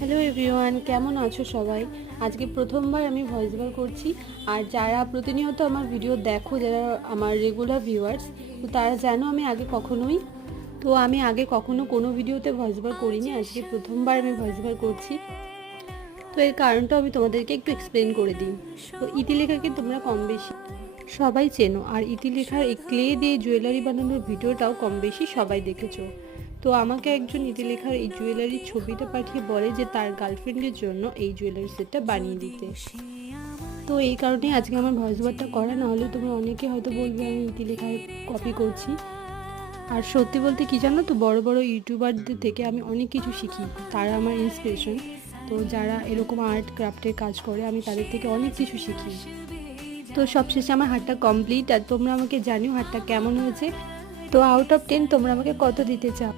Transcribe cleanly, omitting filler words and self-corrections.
Hello everyone, কেমন আছো সবাই? আজকে প্রথমবার আমি ভয়েস ওভার করছি। আর যারা প্রতিনিয়ত আমার ভিডিও দেখো, যারা আমার রেগুলার ভিউয়ার্স, তো তারা জানো আমি আগে কখনো কোনো ভিডিওতে ভয়েস ওভার করিনি। আজকে প্রথমবার আমি ভয়েস ওভার করছি। তো এর কারণটা আমি তোমাদেরকে একটু এক্সপ্লেন করে দিই। তো ইতিলেখাকে তোমরা কম বেশি সবাই চেনো, আর ইতিলেখার এই ক্লে দিয়ে জুয়েলারি বানানোর ভিডিওটাও কম বেশি সবাই দেখেছো। তো আমাকে একজন ইতিলেখার এই জুয়েলারির ছবিটা পাঠিয়ে বলে যে তার গার্লফ্রেন্ডের জন্য এই জুয়েলারি সেটটা বানিয়ে দিতে। তো এই কারণেই আজকে আমার ভয়েস ওভারটা করা, না হলে তোমরা অনেকে হয়তো বলবে আমি ইতিলেখার কপি করছি। আর সত্যি বলতে কি জানো তো, বড় বড় ইউটিউবারদের থেকে আমি অনেক কিছু শিখি, তারা আমার ইন্সপিরেশন। তো যারা এরকম আর্ট ক্রাফটের কাজ করে আমি তাদের থেকে অনেক কিছু শিখি। তো সবশেষে আমার হাতটা কমপ্লিট, আর তোমরা আমাকে জানিও হাতটা কেমন হয়েছে। তো আউট অফ 10 তোমরা আমাকে কত দিতে চাও?